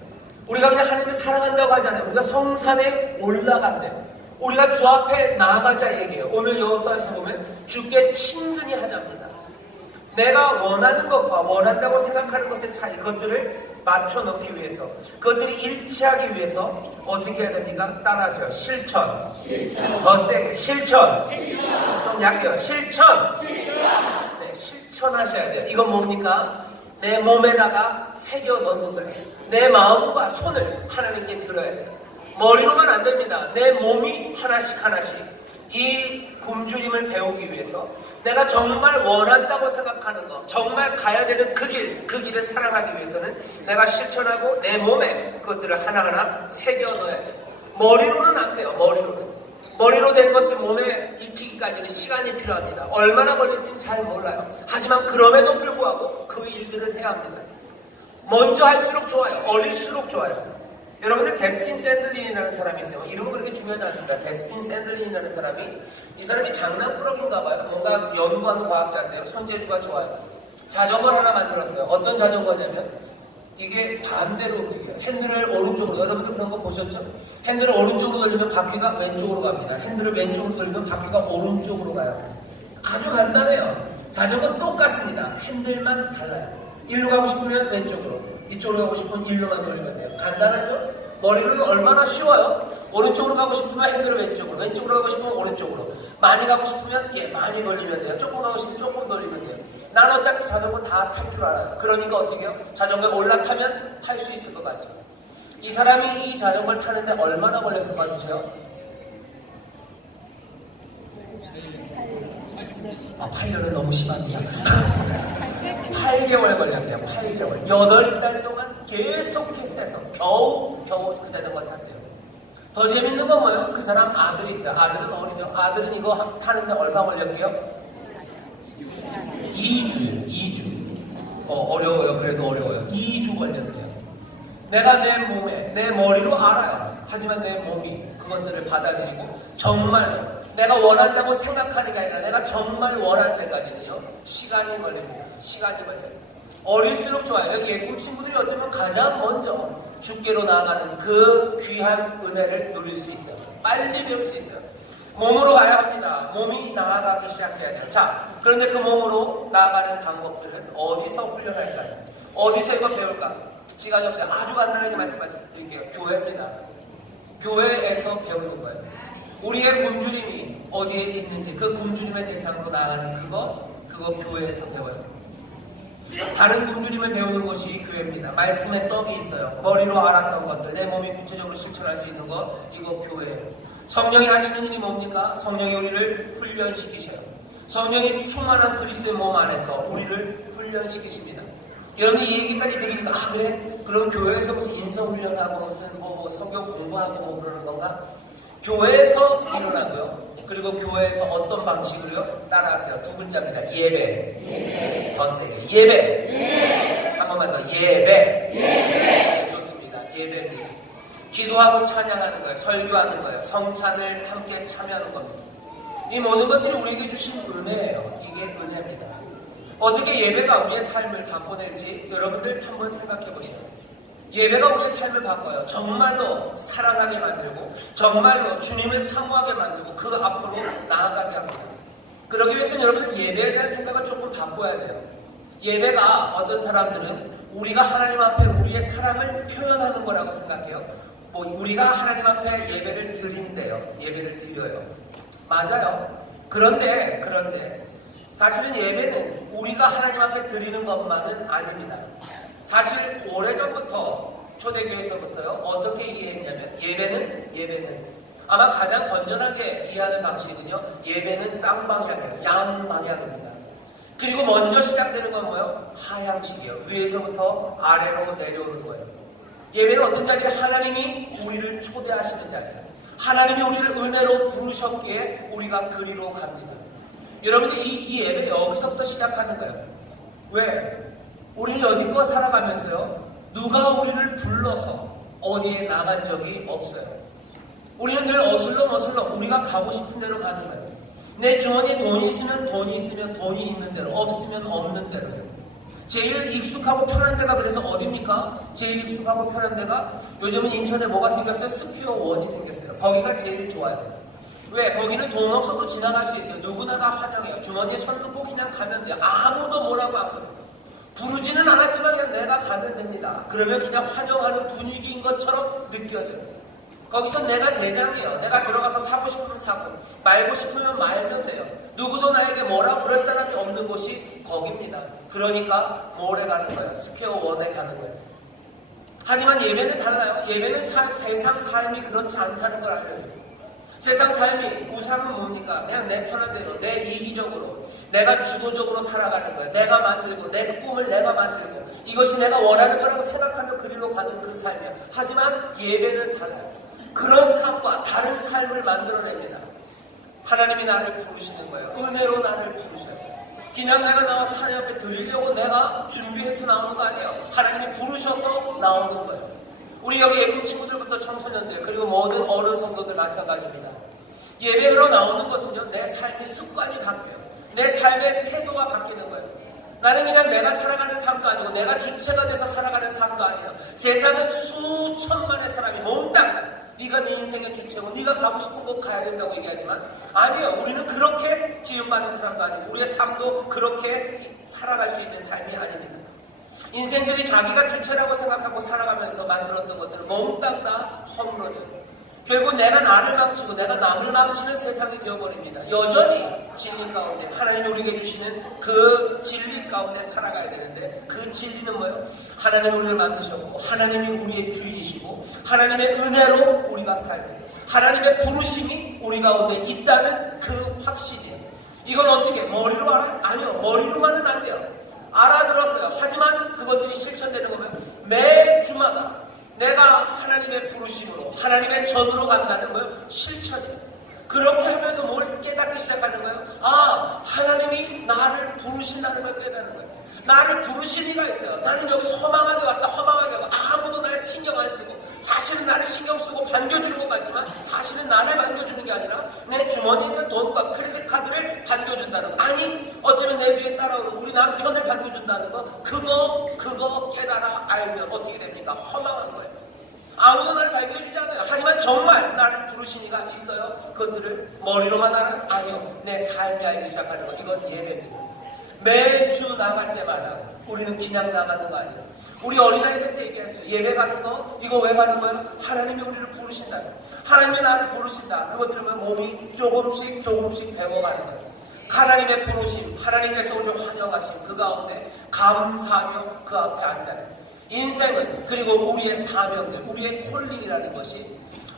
우리가 그냥 하나님을 사랑한다고 하잖아요. 우리가 성산에 올라간대요. 우리가 주 앞에 나아가자 얘기해요. 오늘 여호수아서 보면 주께 친근히 하자입니다. 내가 원하는 것과 원한다고 생각하는 것의 차이, 그것들을 맞춰놓기 위해서, 그것들이 일치하기 위해서 어떻게 해야 됩니까? 따라하세요. 실천. 더 세게. 실천. 좀 약해요. 실천. 네, 실천하셔야 돼요. 이건 뭡니까? 내 몸에다가 새겨 넣는 거예요. 내 마음과 손을 하나님께 들어야 돼요. 머리로만 안 됩니다. 내 몸이 하나씩 하나씩 이 굶주림을 배우기 위해서 내가 정말 원한다고 생각하는 것, 정말 가야 되는 그 길을 살아가기 위해서는 내가 실천하고 내 몸에 그것들을 하나하나 새겨 넣어야 돼요. 머리로는 안 돼요. 머리로 된 것을 몸에 익히기까지는 시간이 필요합니다. 얼마나 걸릴지는 잘 몰라요. 하지만 그럼에도 불구하고 그 일들을 해야 합니다. 먼저 할수록 좋아요. 어릴수록 좋아요. 여러분들 데스틴 샌들린이라는 사람이 있어요. 이름은 그렇게 중요하지 않습니다. 데스틴 샌들린이라는 사람이, 이 사람이 장난꾸러기인가 봐요. 뭔가 연구하는 과학자인데요. 손재주가 좋아요. 자전거를 하나 만들었어요. 어떤 자전거냐면 이게 반대로 움직여요. 핸들을 오른쪽으로, 여러분들 그런 거 보셨죠? 핸들을 오른쪽으로 돌리면 바퀴가 왼쪽으로 갑니다. 핸들을 왼쪽으로 돌리면 바퀴가 오른쪽으로 가요. 아주 간단해요. 자전거 똑같습니다. 핸들만 달라요. 일로 가고 싶으면 왼쪽으로, 이쪽으로 가고 싶으면 일로만 돌리면 돼요. 간단하죠? 머리로는 얼마나 쉬워요? 오른쪽으로 가고 싶으면 핸들을 왼쪽으로 가고 싶으면 오른쪽으로, 많이 가고 싶으면 많이 돌리면 돼요. 조금 가고 싶으면 조금 돌리면 돼요. 난 어차피 자전거 다 탈 줄 알아요. 그러니까 어떻게 해요? 자전거에 올라타면 탈 수 있을 것 같죠? 이 사람이 이 자전거를 타는데 얼마나 걸렸을 것 같으세요? 8년은 너무 심합니다. 8개월 걸렸대요. 8개월. 8달 동안 계속해서 해서 겨우 그 자전거 탔대요. 더 재밌는 건 뭐예요? 그 사람 아들이 있어요. 아들은 어리죠. 아들은 이거 타는데 얼마 걸렸게요? 2주. 어려워요. 그래도 어려워요. 2주 걸렸대요. 내가 내 몸에, 내 머리로 알아요. 하지만 내 몸이 그것들을 받아들이고 정말로 내가 원한다고 생각하는 게 아니라 내가 정말 원할 때까지는요, 시간이 걸립니다. 시간이 걸려요. 어릴수록 좋아요. 여기 예쁜 친구들이 어쩌면 가장 먼저 주께로 나아가는 그 귀한 은혜를 누릴 수 있어요. 빨리 배울 수 있어요. 몸으로 가야 합니다. 몸이 나아가기 시작해야 돼요. 자, 그런데 그 몸으로 나아가는 방법들은 어디서 훈련할까요? 어디서 이거 배울까? 시간이 없어요. 아주 간단하게 말씀드릴게요. 교회입니다. 교회에서 배우는 거예요. 우리의 굶주림이 어디에 있는지 그 굶주림의 대상으로 나아가는 그거 교회에서 배워요. 다른 굶주림을 배우는 것이 교회입니다. 말씀에 떡이 있어요. 머리로 알았던 것들, 내 몸이 구체적으로 실천할 수 있는 것, 이거 교회예요. 성령이 하시는 일이 뭡니까? 성령이 우리를 훈련시키셔요. 성령이 충만한 그리스도의 몸 안에서 우리를 훈련시키십니다. 여러분 이 얘기까지 들으니까 그래? 그럼 교회에서 무슨 인성훈련하고 무슨 성경 공부하고 그러는 건가? 교회에서 일어나고요. 그리고 교회에서 어떤 방식으로요? 따라하세요. 두 글자입니다. 예배. 더 세게. 예배. 한 번만 더. 예배. 좋습니다. 예배입니다. 기도하고 찬양하는 거예요. 설교하는 거예요. 성찬을 함께 참여하는 겁니다. 이 모든 것들이 우리에게 주신 은혜예요. 이게 은혜입니다. 어떻게 예배가 우리의 삶을 바꿔낼지 여러분들 한번 생각해 보세요. 예배가 우리의 삶을 바꿔요. 정말로 사랑하게 만들고 정말로 주님을 사모하게 만들고 그 앞으로 나아가게 합니다. 그러기 위해서는 여러분 예배에 대한 생각을 조금 바꿔야 돼요. 예배가 어떤 사람들은 우리가 하나님 앞에 우리의 사랑을 표현하는 거라고 생각해요. 우리가 하나님 앞에 예배를 드린대요. 예배를 드려요. 맞아요. 그런데 사실은 예배는 우리가 하나님 앞에 드리는 것만은 아닙니다. 사실 오래전부터 초대교회에서부터요 어떻게 이해했냐면 예배는 아마 가장 건전하게 이해하는 방식은요 예배는 쌍방향이에요. 양방향입니다. 그리고 먼저 시작되는 건 뭐예요? 하향식이에요. 위에서부터 아래로 내려오는 거예요. 예배는 어떤 자리에 하나님이 우리를 초대하시는 자리예요. 하나님이 우리를 은혜로 부르셨기에 우리가 그리로 갑니다. 여러분들 이 예배 여기서부터 시작하는 거예요. 왜? 우리는 여지껏 살아가면서요 누가 우리를 불러서 어디에 나간 적이 없어요. 우리는 늘 어슬렁어슬렁 우리가 가고 싶은 대로 가는 거예요. 내 주머니에 돈이 있으면 돈이 있는 대로, 없으면 없는 대로요. 제일 익숙하고 편한 데가 그래서 어딥니까? 제일 익숙하고 편한 데가 요즘은 인천에 뭐가 생겼어요? 스피어원이 생겼어요. 거기가 제일 좋아요. 왜? 거기는 돈 없어도 지나갈 수 있어요. 누구나 다 환영해요. 주머니에 손 넣고 그냥 가면 돼요. 아무도 뭐라고 안 그래요. 부르지는 않았지만 그냥 내가 가면 됩니다. 그러면 그냥 환영하는 분위기인 것처럼 느껴져요. 거기서 내가 대장이에요. 내가 들어가서 사고 싶으면 사고, 말고 싶으면 말면 돼요. 누구도 나에게 뭐라고 그럴 사람이 없는 곳이 거기입니다. 그러니까 뭐래 가는 거예요? 스퀘어 원에 가는 거예요. 하지만 예배는 달라요. 예배는 세상 삶이 그렇지 않다는 걸 알려요. 세상 삶이 우상은 뭡니까? 그냥 내 편한 대로, 내 이기적으로, 내가 주도적으로 살아가는 거예요. 내가 만들고, 내 꿈을 내가 만들고, 이것이 내가 원하는 거라고 생각하며 그리로 가는 그 삶이에요. 하지만 예배는 달라요. 그런 삶과 다른 삶을 만들어냅니다. 하나님이 나를 부르시는 거예요. 은혜로 나를 부르셔요. 그냥 내가 나와서 하나님 앞에 드리려고 내가 준비해서 나오는 거 아니에요. 하나님이 부르셔서 나오는 거예요. 우리 여기 예쁜 친구들부터 청소년들 그리고 모든 어른 성도들 마찬가지입니다. 예배로 나오는 것은요, 내 삶의 습관이 바뀌어요. 내 삶의 태도가 바뀌는 거예요. 나는 그냥 내가 살아가는 삶도 아니고 내가 주체가 돼서 살아가는 삶도 아니에요. 세상은 수천만의 사람이 몽땅 네가 네 인생의 주체고 네가 가고 싶은 곳 가야 된다고 얘기하지만 아니에요. 우리는 그렇게 지음받은 사람도 아니고 우리의 삶도 그렇게 살아갈 수 있는 삶이 아닙니다. 인생들이 자기가 주체라고 생각하고 살아가면서 만들었던 것들은 몽땅 다 허물어져요. 결국 내가 나를 망치고 내가 남을 망치는 세상이 되어버립니다. 여전히 진리 가운데 하나님이 우리에게 주시는 그 진리 가운데 살아가야 되는데 그 진리는 뭐예요? 하나님이 우리를 만드셨고 하나님이 우리의 주인이시고 하나님의 은혜로 우리가 살고 하나님의 부르심이 우리 가운데 있다는 그 확신이에요. 이건 어떻게? 머리로 알아요? 아니요. 머리로만은 안 돼요. 알아들었어요. 하지만 그것들이 실천되는 거면 매 주마다 내가 하나님의 부르심으로 하나님의 전으로 간다는 거예요. 실천이에요. 그렇게 하면서 뭘 깨닫기 시작하는 거예요? 아, 하나님이 나를 부르신다는 걸 깨닫는 거예요. 나를 부르신 이가 있어요. 나는 여기서 허망하게 왔다 허망하게 하고 아무도 나를 신경 안 쓰고 사실은 나를 신경 쓰고 반겨주는 것 같지만 사실은 나를 반겨주는 게 아니라 내 주머니에 있는 돈과 크레딧 카드를 반겨준다는 거. 아니 어쩌면 내 뒤에 따라오는 우리 남편을 반겨준다는 거. 그거 깨달아 알면 어떻게 됩니까? 허망한 거예요. 아무도 나를 발견해주지 않아요. 하지만 정말 나를 부르신 이가 있어요. 그것들을 머리로만 알아요? 아니요. 내 삶이 알기 시작하는 거. 이건 예배입니다. 매주 나갈 때마다 우리는 그냥 나가는 거 아니에요. 우리 어린아이들한테 얘기했어요. 예배 가는 거 이거 왜 가는 거예요? 하나님이 우리를 부르신다. 하나님이 나를 부르신다. 그것 들으면 몸이 조금씩 배워가는 거예요. 하나님의 부르심, 하나님께서 우리를 환영하신 그 가운데 감사하며 그 앞에 앉아요. 인생은 그리고 우리의 사명들, 우리의 콜링이라는 것이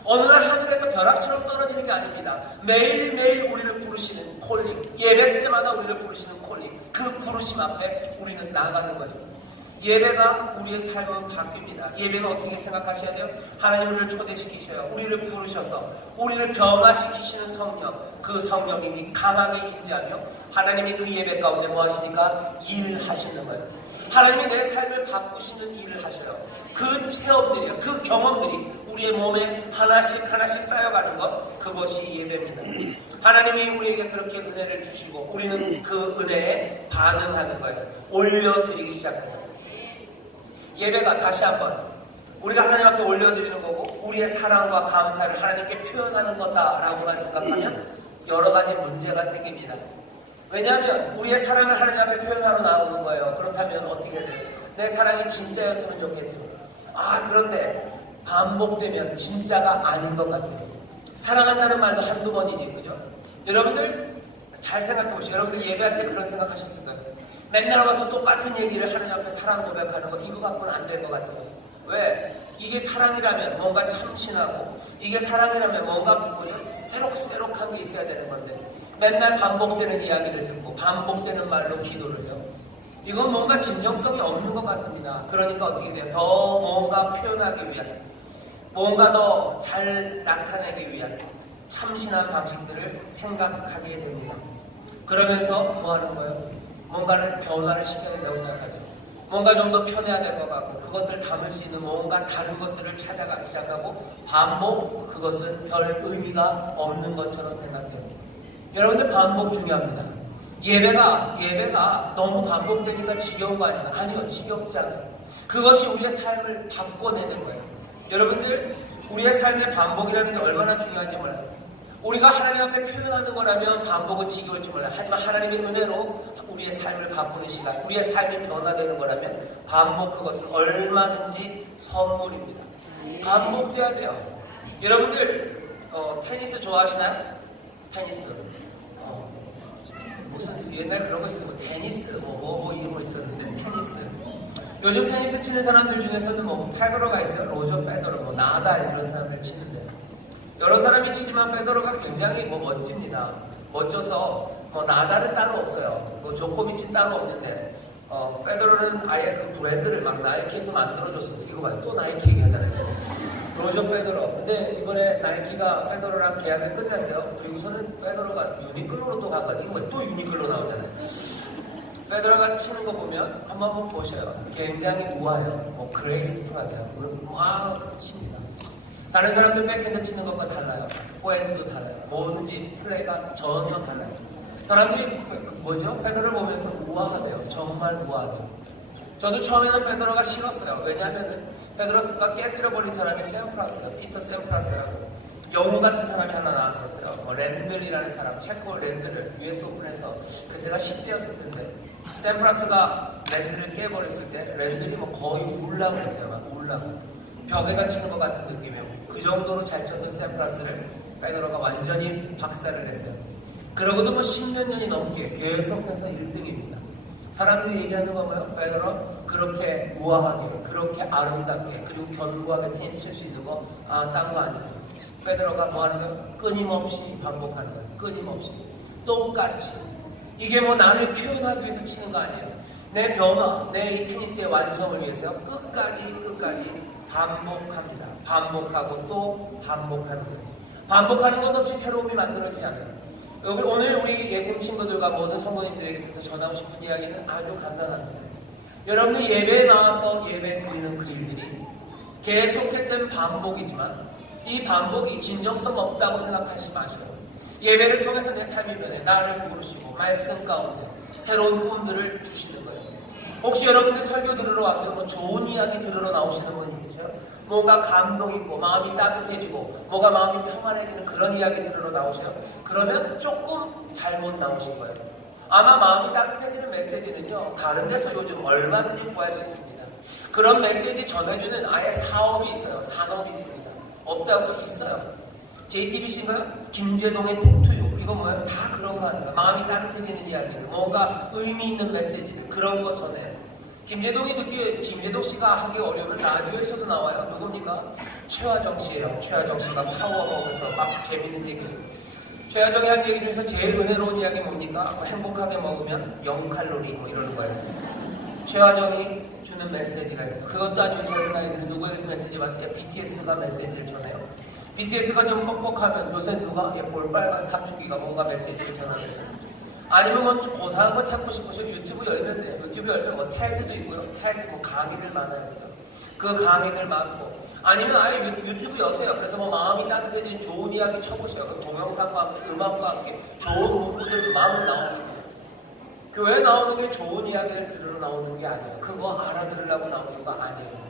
어느 날 하늘에서 벼락처럼 떨어지는 게 아닙니다. 매일매일 우리를 부르시는 콜링, 예배 때마다 우리를 부르시는 콜링, 그 부르심 앞에 우리는 나가는 거예요. 예배가 우리의 삶은 바뀝니다. 예배는 어떻게 생각하셔야 돼요? 하나님 우리를 초대시키셔요. 우리를 부르셔서 우리를 변화시키시는 성령, 그 성령님이 강하게 임재하며 하나님이 그 예배 가운데 뭐 하십니까? 일하시는 거예요. 하나님이 내 삶을 바꾸시는 일을 하셔요. 그 체험들이요, 그 경험들이 우리의 몸에 하나씩 쌓여가는 것, 그것이 예배입니다. 하나님이 우리에게 그렇게 은혜를 주시고 우리는 그 은혜에 반응하는 거예요. 올려드리기 시작하는 거예요. 예배가 다시 한번 우리가 하나님 앞에 올려드리는 거고 우리의 사랑과 감사를 하나님께 표현하는 거다라고만 생각하면 여러 가지 문제가 생깁니다. 왜냐하면 우리의 사랑을 하나님 앞에 표현하러 나오는 거예요. 그렇다면 어떻게 돼요? 내 사랑이 진짜였으면 좋겠죠. 아, 그런데 반복되면 진짜가 아닌 것 같아요. 사랑한다는 말도 한두 번이지, 그죠? 여러분들 잘 생각해 보시죠. 여러분들 예배할 때 그런 생각하셨을 거예요. 맨날 와서 똑같은 얘기를 하나님 앞에 사랑 고백하는 거 이거 갖고는 안 될 것 같아요. 왜? 이게 사랑이라면 뭔가 참신하고 이게 사랑이라면 뭔가 새록새록한 게 있어야 되는 건데 맨날 반복되는 이야기를 듣고 반복되는 말로 기도를 해요. 이건 뭔가 진정성이 없는 것 같습니다. 그러니까 어떻게 돼요? 더 뭔가 표현하기 위한, 뭔가 더 잘 나타내기 위한 참신한 방식들을 생각하게 됩니다. 그러면서 뭐 하는 거예요? 뭔가를 변화를 시켜야 된다고 생각하죠. 뭔가 좀 더 편해야 될 것 같고 그것들 담을 수 있는 뭔가 다른 것들을 찾아가기 시작하고 반복, 그것은 별 의미가 없는 것처럼 생각해요. 여러분들 반복 중요합니다. 예배가 너무 반복되니까 지겨운 거 아니에요? 아니요, 지겹지 않아요. 그것이 우리의 삶을 바꿔내는 거예요. 여러분들 우리의 삶의 반복이라는 게 얼마나 중요한지 몰라요. 우리가 하나님 앞에 표현하는 거라면 반복은 지겨울지 몰라요. 하지만 하나님의 은혜로 우리의 삶을 바꾸는 시간, 우리의 삶이 변화되는 거라면 반복, 그것은 얼마든지 선물입니다. 반복돼야 돼요. 여러분들 테니스 좋아하시나요? 테니스. 무슨 옛날 그런 거 있었는데 뭐 테니스 이런 거 있었는데 테니스. 요즘 테니스 치는 사람들 중에서는 뭐 페더러가 있어요. 로저 페더러, 뭐 나달 이런 사람들 치는데 여러 사람이 치지만 페더러가 굉장히 뭐 멋집니다. 멋져서 뭐 나달은 따로 없어요. 뭐 조코비치 따로 없는데 페더러는 아예 그 브랜드를 막 나이키에서 만들어줬어요. 이거 봐요. 또 나이키 얘기하잖아요. 로저 페더러. 근데 이번에 나이키가 페더러랑 계약이 끝났어요. 그리고서는 페더러가 유니클로로 또 갔거든요. 이거 봐요. 또 유니클로 나오잖아요. 페더러가 치는 거 보면 한번 보셔요. 굉장히 우아해요. 뭐 그레이스풀하대요. 막 칩니다. 다른 사람들 백핸드 치는 것과 달라요. 포핸드도 달라요. 뭐든지 플레이가 전혀 달라요. 사람들이 뭐죠? 페더러를 보면서 우아하대요. 정말 우아하대요. 저도 처음에는 페더러가 싫었어요. 왜냐하면은 페더러가 깨뜨려버린 사람이 샘프라스예요. 피터 샘프라스라고. 영웅 같은 사람이 하나 나왔었어요. 뭐 랜들이라는 사람, 체코 랜들을 US 오픈에서 그때가 10대였을 텐데 샘프라스가 랜들을 깨버렸을 때 랜들이 뭐 거의 울라고 했어요. 막 울라고. 벽에다 치는 것 같은 느낌이에요. 그 정도로 잘 쳤던 샘프라스를 페더러가 완전히 박살을 냈어요. 그러고도 뭐 10몇 년이 넘게 계속해서 1등입니다. 사람들이 얘기하는 건 뭐예요? 페더러 그렇게 우아하게, 그렇게 아름답게, 그리고 견고하게 테니스 칠 수 있는 거, 딴 거 아니에요. 페더러가 뭐 하는 거예요? 끊임없이 반복하는 거예요. 끊임없이. 똑같이. 이게 뭐 나를 표현하기 위해서 치는 거 아니에요. 내 변화, 내 이 테니스의 완성을 위해서 끝까지 반복합니다. 반복하고 또 반복하는 거예요. 반복하는 것 없이 새로움이 만들어지지 않아요. 여기 오늘 우리 예금 친구들과 모든 성도님들에게 전하고 싶은 이야기는 아주 간단합니다. 여러분들 예배에 나와서 예배 드리는 그 일들이 계속했던 반복이지만 이 반복이 진정성 없다고 생각하지 마시고 예배를 통해서 내 삶이 변해 나를 부르시고 말씀 가운데 새로운 꿈들을 주시는 거예요. 혹시 여러분들 설교 들으러 와서 뭐 좋은 이야기 들으러 나오시는 분 있으세요? 뭔가 감동 있고 마음이 따뜻해지고 뭐가 마음이 평안해지는 그런 이야기 들으러 나오세요? 그러면 조금 잘못 나오신 거예요. 아마 마음이 따뜻해지는 메시지는요 다른 데서 요즘 얼마든지 구할 수 있습니다. 그런 메시지 전해주는 아예 사업이 있어요. 산업이 있습니다. 없다고 있어요. JTBC인가요? 김재동의 톡투유 이거 뭐예요? 다 그런 거 아닌가? 마음이 따뜻해지는 이야기들 뭔가 의미 있는 메시지들 그런 거 전해. 김재동이 듣기에 김재동 씨가 하기 어려운 라디오에서도 나와요. 누굽니까? 최화정 씨예요. 최화정 씨가 파워 먹어서 막 재밌는 얘기. 최화정이 한 얘기 중에서 제일 은혜로운 이야기 뭡니까? 뭐 행복하게 먹으면 0칼로리 뭐 이러는 거예요. 최화정이 주는 메시지가 있어. 그것도 아니면 젊은 아이들이 누구에게서 메시지 받으냐? BTS가 메시지를 전해요. BTS가 좀 뻑뻑하면 요새 누가 볼빨간 사춘기가 뭔가 메시지를 전하는 아니면 뭐 고상한 거 찾고 싶으시면 유튜브 열면 돼요. 유튜브 열면 뭐 태그도 있고요. 태그 뭐 강의들 많아요. 그 강의들 많고 아니면 아예 유튜브 여세요. 그래서 뭐 마음이 따뜻해진 좋은 이야기 쳐보세요. 그럼 동영상과 함께 음악과 함께 좋은 문구들 마음을 나오는 거예요. 교회 나오는 게 좋은 이야기를 들으러 나오는 게 아니에요. 그거 알아들으려고 나오는 거 아니에요.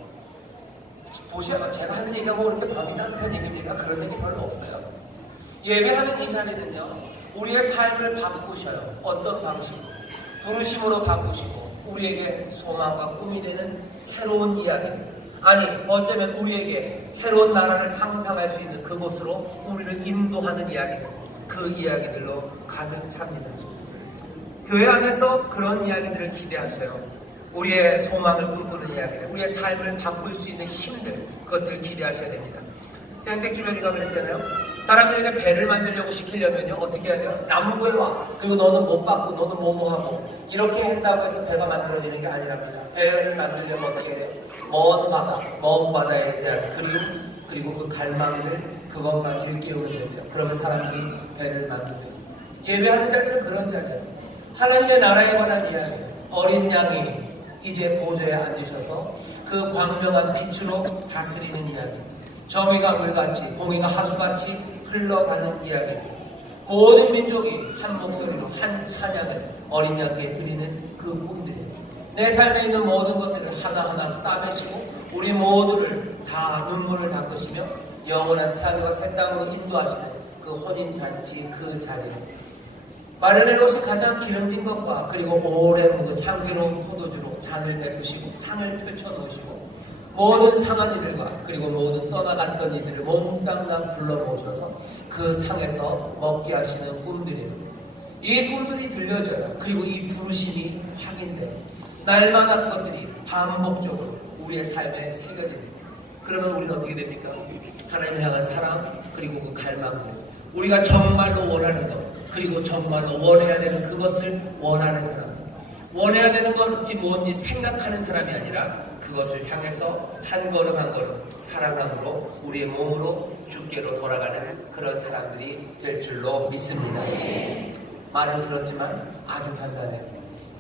보세요. 제가 하는 얘기가 뭐 그렇게 마음이 따뜻한 얘기입니까? 그런 얘기 별로 없어요. 예배하는 이 자리는요. 우리의 삶을 바꾸셔요. 어떤 방식? 부르심으로 바꾸시고 우리에게 소망과 꿈이 되는 새로운 이야기. 아니 어쩌면 우리에게 새로운 나라를 상상할 수 있는 그곳으로 우리를 인도하는 이야기들. 그 이야기들로 가득 찹니다. 교회 안에서 그런 이야기들을 기대하셔요. 우리의 소망을 꿈꾸는 이야기들, 우리의 삶을 바꿀 수 있는 힘들, 그것들을 기대하셔야 됩니다. 생태기별이가 그랬잖아요. 사람들에게 배를 만들려고 시키려면요, 어떻게 해야 돼요? 나무구에 와. 그리고 너는 못 받고, 너는 뭐하고. 이렇게 했다고 해서 배가 만들어지는 게 아니랍니다. 배를 만들려면 어떻게 해야 돼요? 먼 바다에 대한 그리움, 그리고 그 갈망들, 그것만 일깨우면 됩니다. 그러면 사람들이 배를 만들어요. 예배하는 자리는 그런 자리예요. 하나님의 나라에 관한 이야기. 어린 양이 이제 보좌에 앉으셔서 그 광명한 빛으로 다스리는 이야기. 정의가 물같이 공의가 하수같이 흘러가는 이야기. 모든 민족이 한 목소리로 한 찬양을 어린 양께 드리는 그 꿈들이에요. 내 삶에 있는 모든 것들을 하나하나 싸매시고 우리 모두를 다 눈물을 닦으시며 영원한 사교와 새 땅으로 인도하시는 그 혼인잔치 그 자리에 마련해 놓으신 가장 기름진 것과 그리고 오래 묵은 향기로운 포도주로 잔을 베푸시고 상을 펼쳐놓으시고 모든 상한 이들과 그리고 모든 떠나갔던 이들을 몽땅 불러 모셔서 그 상에서 먹게 하시는 꿈들이에요. 이 꿈들이 들려져요. 그리고 이 부르심이 확인돼요. 날마다 그것들이 반복적으로 우리의 삶에 새겨집니다. 그러면 우리는 어떻게 됩니까? 하나님을 향한 사랑, 그리고 그 갈망들, 우리가 정말로 원하는 것, 그리고 정말로 원해야 되는 그것을 원하는 사람, 원해야 되는 것이 뭔지 생각하는 사람이 아니라 그것을 향해서 한 걸음 한 걸음 살아감으로 우리의 몸으로 주께로 돌아가는 그런 사람들이 될 줄로 믿습니다. 말은 그렇지만 아주 단단해요.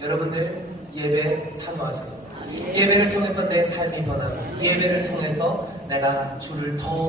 여러분들 예배 사모하십니다. 예배를 통해서 내 삶이 변하고, 예배를 통해서 내가 주를 더